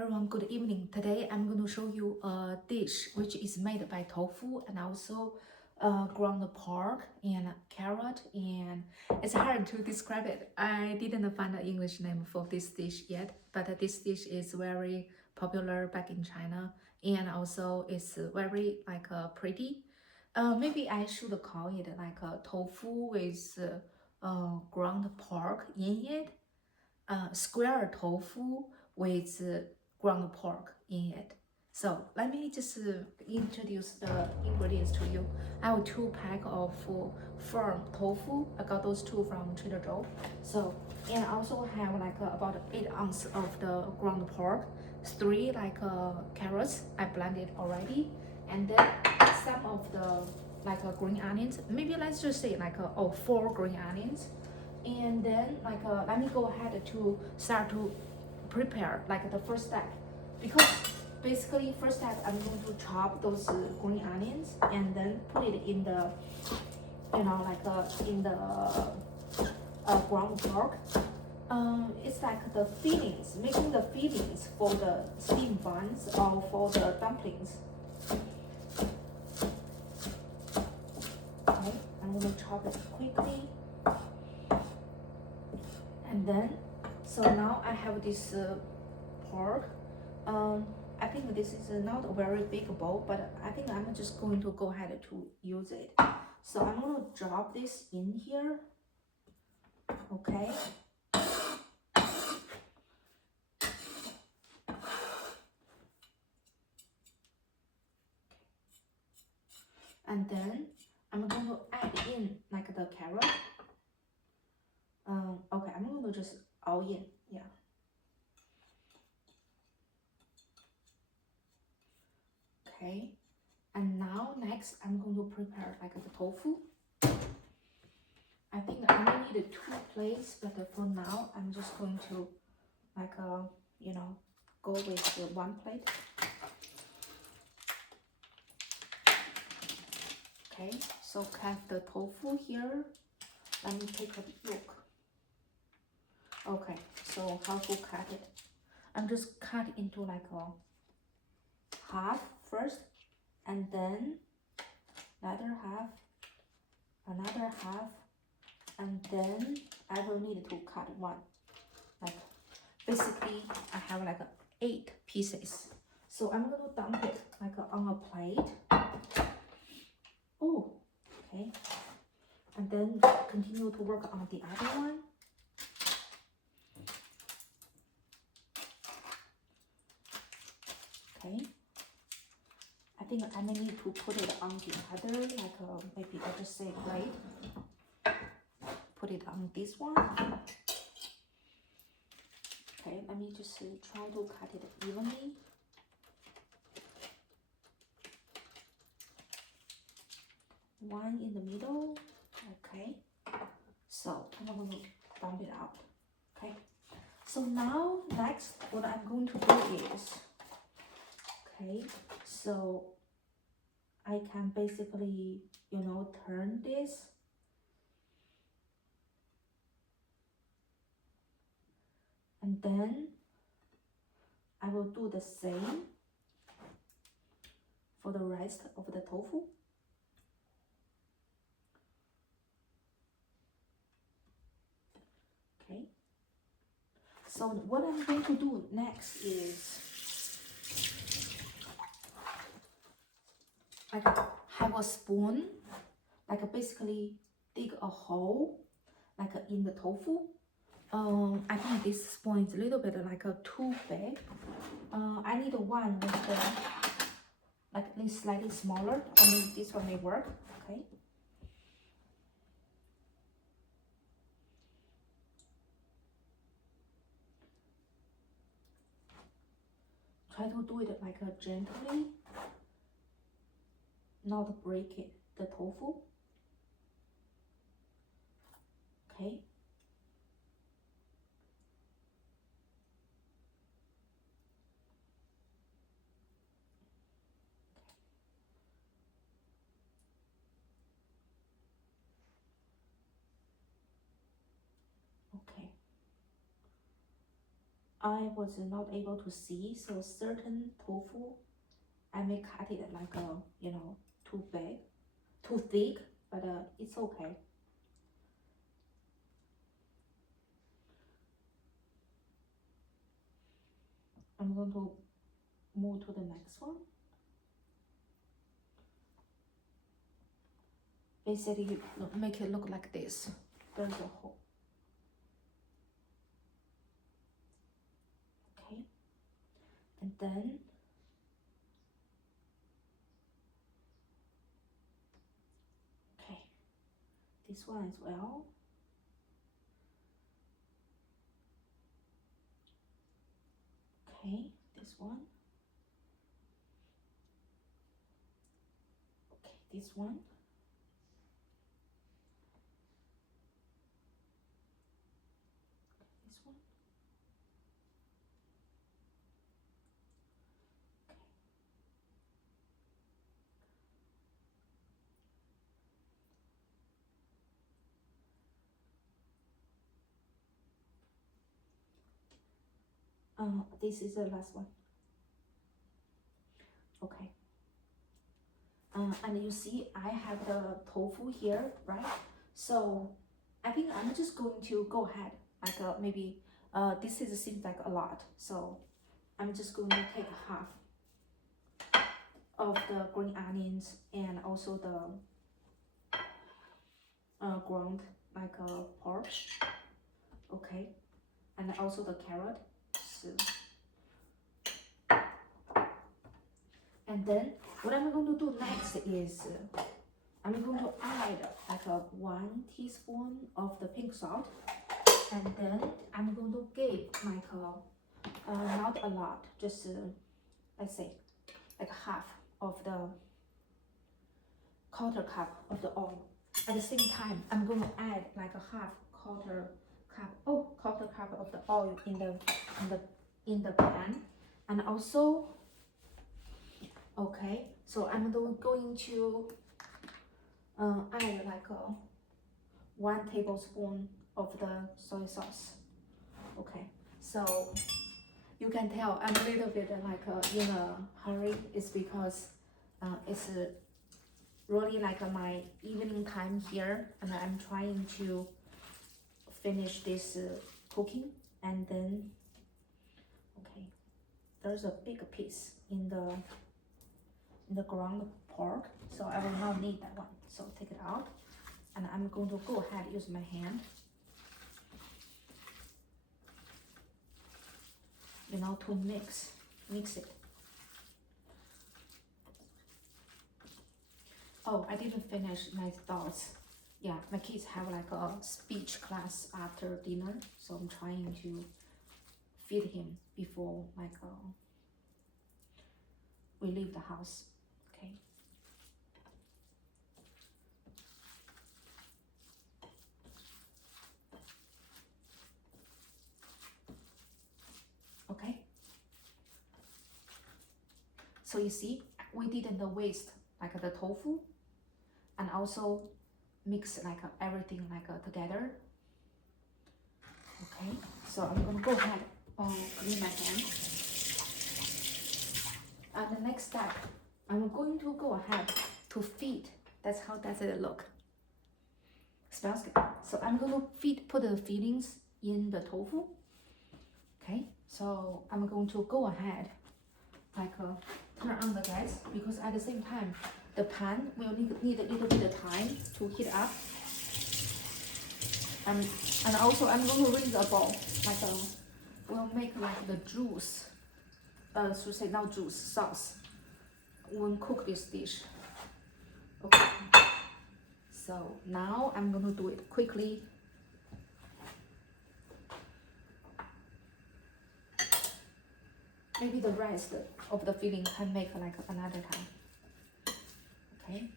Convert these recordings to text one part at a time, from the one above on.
Everyone, good evening. Today I'm going to show you a dish which is made by tofu and also ground pork and carrot, and it's hard to describe it. I didn't find an English name for this dish yet, but this dish is very popular back in China, and also it's very pretty. Maybe I should call it like a tofu with ground pork in it, square tofu with ground pork in it. So let me just introduce the ingredients to you. I have 2 packs of firm tofu. I got those two from Trader Joe. So, and I also have about 8 ounces of the ground pork, 3 carrots I blended already, and then some of the green onions. Maybe let's just say 4 green onions, and then let me go ahead to start to prepare the first step, because basically first step I'm going to chop those green onions and then put it in the in the ground pork. It's like the fillings, making the fillings for the steamed buns or for the dumplings. Okay, I'm going to chop it quickly. And then, so now I have this pork. I think this is not a very big bowl, but I think I'm just going to go ahead to use it. So I'm going to drop this in here. Okay. And then I'm going to add in the carrot. Okay, I'm going to just all in, yeah. Okay, and now next I'm going to prepare the tofu. I think I may need 2 plates, but for now I'm just going to go with 1 plate. Okay, so cut the tofu here. Let me take a look. Okay, so how to cut it? I'm just cut into a half first, and then another half, and then I will need to cut 1. Basically I have 8 pieces. So I'm gonna dump it on a plate. Oh, okay. And then continue to work on the other one. Okay. I think I may need to put it on the other, maybe I just say plate. Put it on this one. Okay, let me just try to cut it evenly. One in the middle. Okay. So I'm going to dump it out. Okay. So now next what I'm going to do is, okay, so I can basically, turn this. And then I will do the same for the rest of the tofu. Okay. So what I'm going to do next is have a spoon, basically dig a hole in the tofu. I think this spoon is a little bit too big. I need one with this slightly smaller, or maybe this one may work. Okay. Try to do it gently, not break it, the tofu. Okay. Okay. I was not able to see, so certain tofu I may cut it like a, too big, too thick, but it's okay. I'm going to move to the next one. Basically, make it look like this. There's a hole. Okay, and then okay, this one as well. Okay, this one. Okay, this one. This one. This is the last one. Okay. And you see, I have the tofu here, right? So I think I'm just going to go ahead, like maybe this is seems like a lot, so I'm just going to take half of the green onions and also the ground like pork, okay, and also the carrot. So, and then what I'm going to do next is I'm going to add like a 1 teaspoon of the pink salt, and then I'm going to give like not a lot, just let's say like half of the quarter cup of the oil. At the same time, I'm going to add like a quarter cup of the oil in the pan, and also okay. So I'm going to add like a 1 tablespoon of the soy sauce. Okay, so you can tell I'm a little bit like in a hurry. It's because it's really like my evening time here, and I'm trying to finish this cooking. And then okay, there's a big piece in the ground pork, so I will not need that one, so take it out. And I'm going to go ahead use my hand, to mix it. Oh, I didn't finish my thoughts. Yeah, my kids have like a speech class after dinner, so I'm trying to feed him before like we leave the house. Okay. Okay. So you see, we didn't waste like the tofu, and also mix like everything like together. Okay. So I'm gonna go ahead clean my hand. And the next step, I'm going to go ahead to feed. That's how does it look. Smells good. So I'm going to put the fillings in the tofu. Okay, so I'm going to go ahead like turn on the gas, because at the same time the pan will need a little bit of time to heat up. And also I'm going to raise a bowl, like we'll make like the juice, should say not juice, sauce, when cook this dish. Okay, so now I'm going to do it quickly. Maybe the rest of the filling can make like another time. Okay,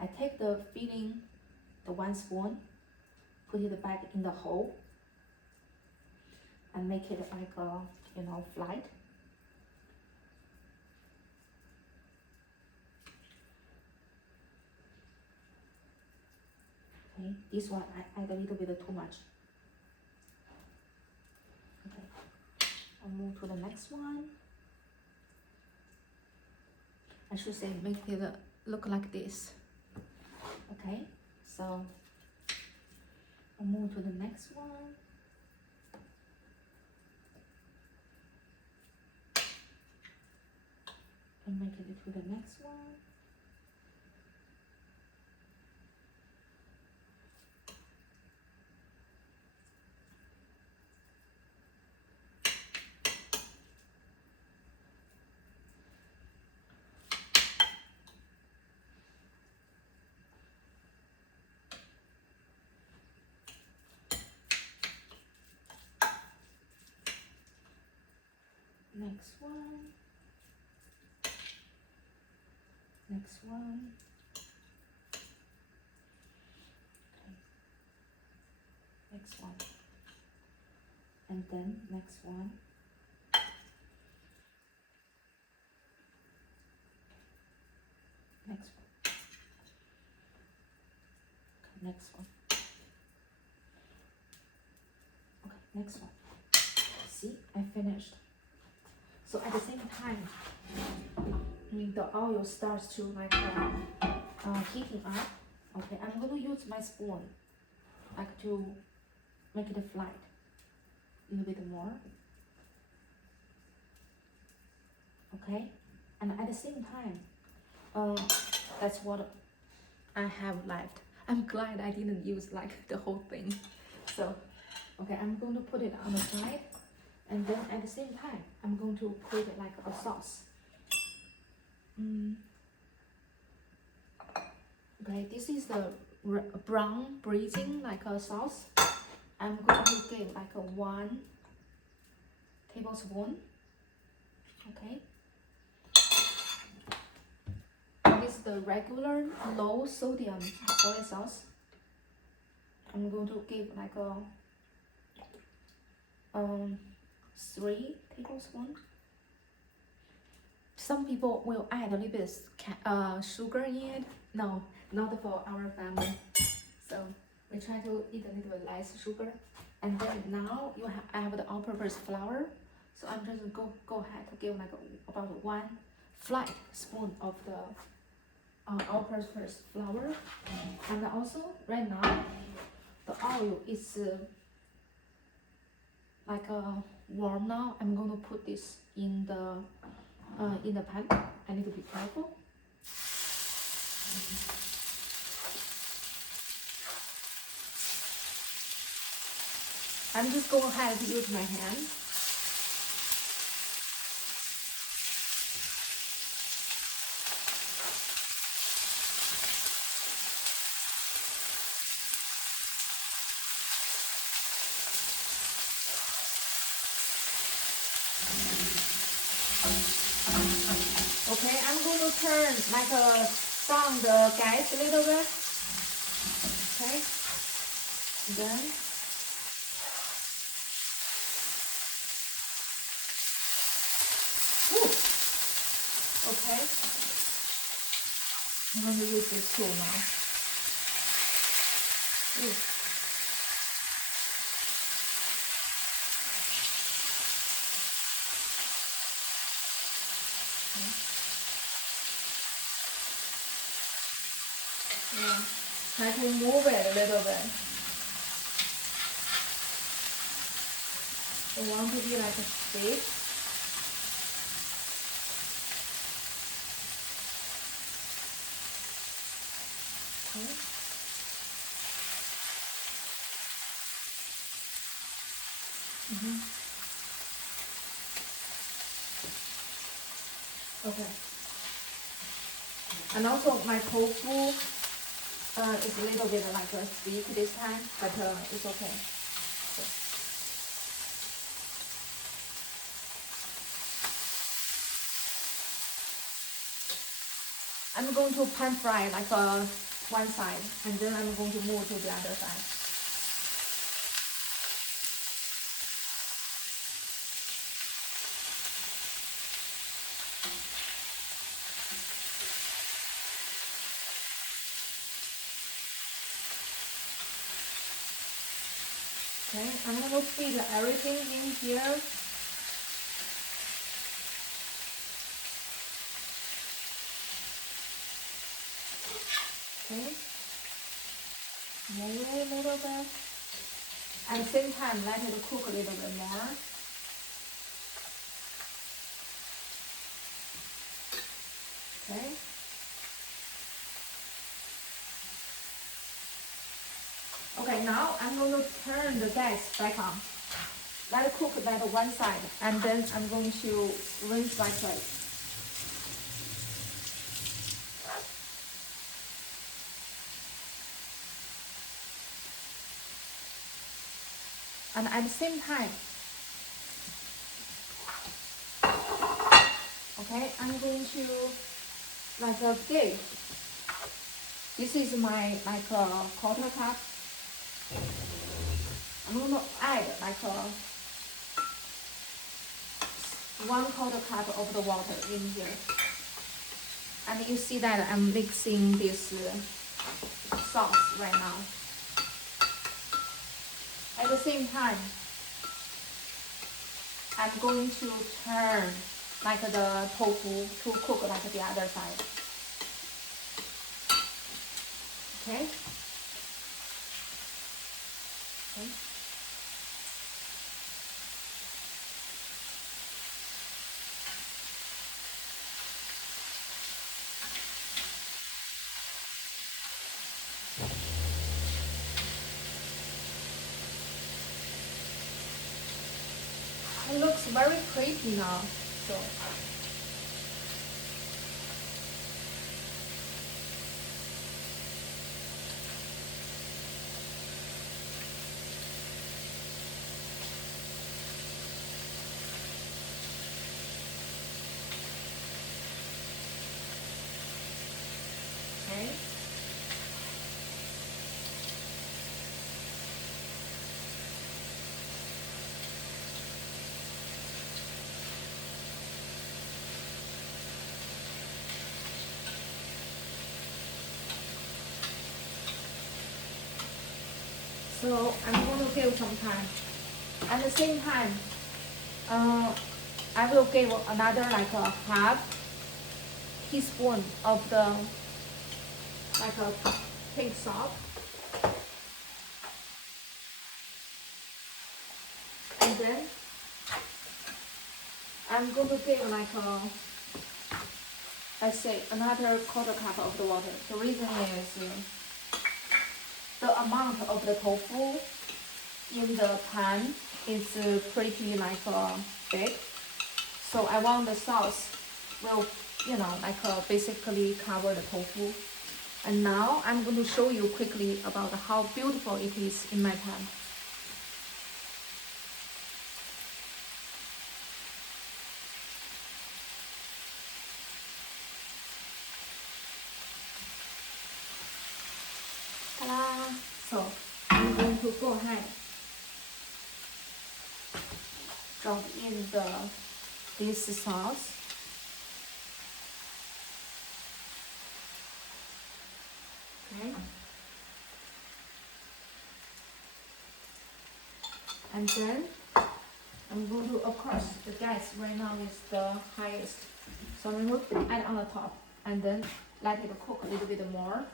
I take the filling, the 1 spoon, put it back in the hole, and make it like a flight. Okay, this one I add a little bit too much. to the next one. I should say make it look like this. Okay, so I'll move to the next one. And make it to the next one. Next one. Next one. Okay. Next one. And then next one. Next one. Okay, next one. Okay, next one. See, I finished. So at the same time, the oil starts to like heating up. Okay, I'm going to use my spoon like to make it flat a little bit more. Okay, and at the same time, that's what I have left. I'm glad I didn't use like the whole thing. So, okay, I'm going to put it on the side. And then at the same time, I'm going to put it like a sauce. Okay, this is the brown braising like a sauce. I'm going to give like a 1 tablespoon. Okay. This is the regular low sodium soy sauce. I'm going to give like a 3 tablespoons. Some people will add a little bit sugar in it. No, not for our family. So we try to eat a little bit less sugar. And then now I have the all-purpose flour. So I'm just gonna go ahead to give like about 1 flat spoon of the all-purpose flour. And also right now the oil is like warm now. I'm going to put this in the pan. I need to be careful. I'm just going ahead to use my hand. Okay, I'm going to turn like down the gas a little bit. Okay, then okay, I'm going to use this tool now. Yeah. Try to move it a little bit. I want to be like a stick. Okay. Okay. And also my tofu is a little bit like a stick this time, but it's okay. So. I'm going to pan fry like one side, and then I'm going to move to the other side. Okay, I'm going to feed everything in here. slowly a little bit. At the same time, let it cook a little bit more. Okay. Okay, now I'm going to turn the gas back on. Let it cook that one side, and then I'm going to rinse my plate. And at the same time, okay, I'm going to give. This is my quarter cup. I'm going to add 1/4 cup of the water in here. And you see that I'm mixing this sauce right now. At the same time, I'm going to turn the tofu to cook the other side. Okay? Okay. It looks very pretty now. So okay. So I'm going to give some time. At the same time, I will give another a half teaspoon of the pink salt, and then I'm going to give let's say another 1/4 cup of the water. The reason is the amount of the tofu in the pan is pretty big, so I want the sauce will basically cover the tofu. And now I'm going to show you quickly about how beautiful it is in my pan. Ta-da! So I'm going to go ahead, drop in this sauce. Okay. And then I'm going to, of course, the gas right now is the highest. So I'm going to add on the top and then let it cook a little bit more,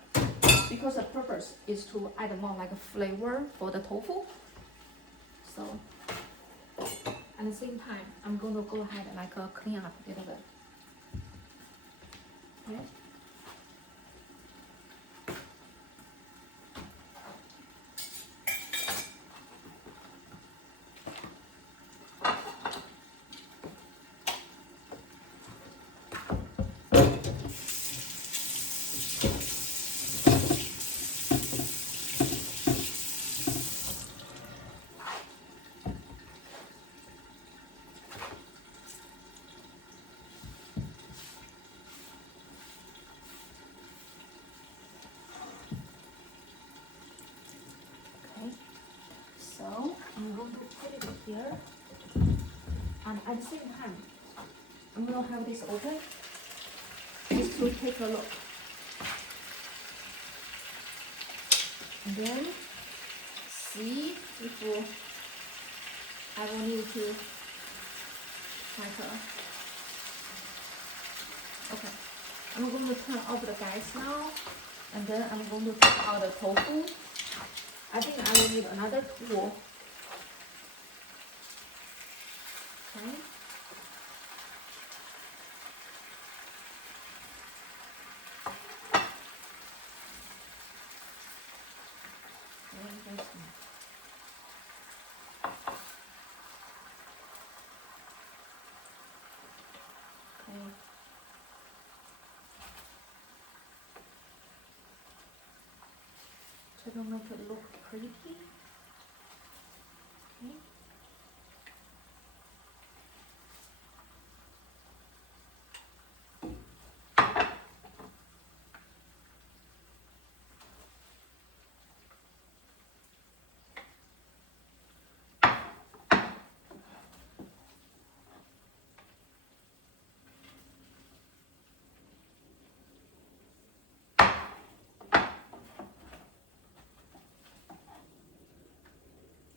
because the purpose is to add more flavor for the tofu. So at the same time, I'm going to go ahead and clean up a little bit. Okay. So I'm going to put it here, and at the same time, I'm going to have this open just to take a look. And then see if I will need to okay. I'm going to turn off the gas now, and then I'm going to take out the tofu. I think I will need another tool. Okay. Okay. Try to make it look pretty. Okay.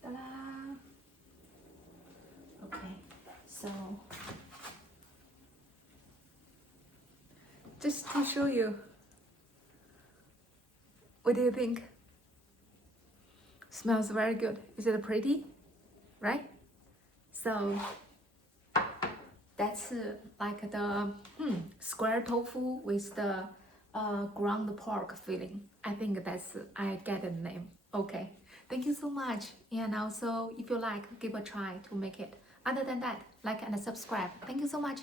Ta-da! Okay, so just to show you, what do you think? Smells very good. Is it pretty? Right? So that's like the square tofu with the ground pork filling. I think I get the name. Okay, thank you so much. And also, if you like, give a try to make it. Other than that, like and subscribe. Thank you so much.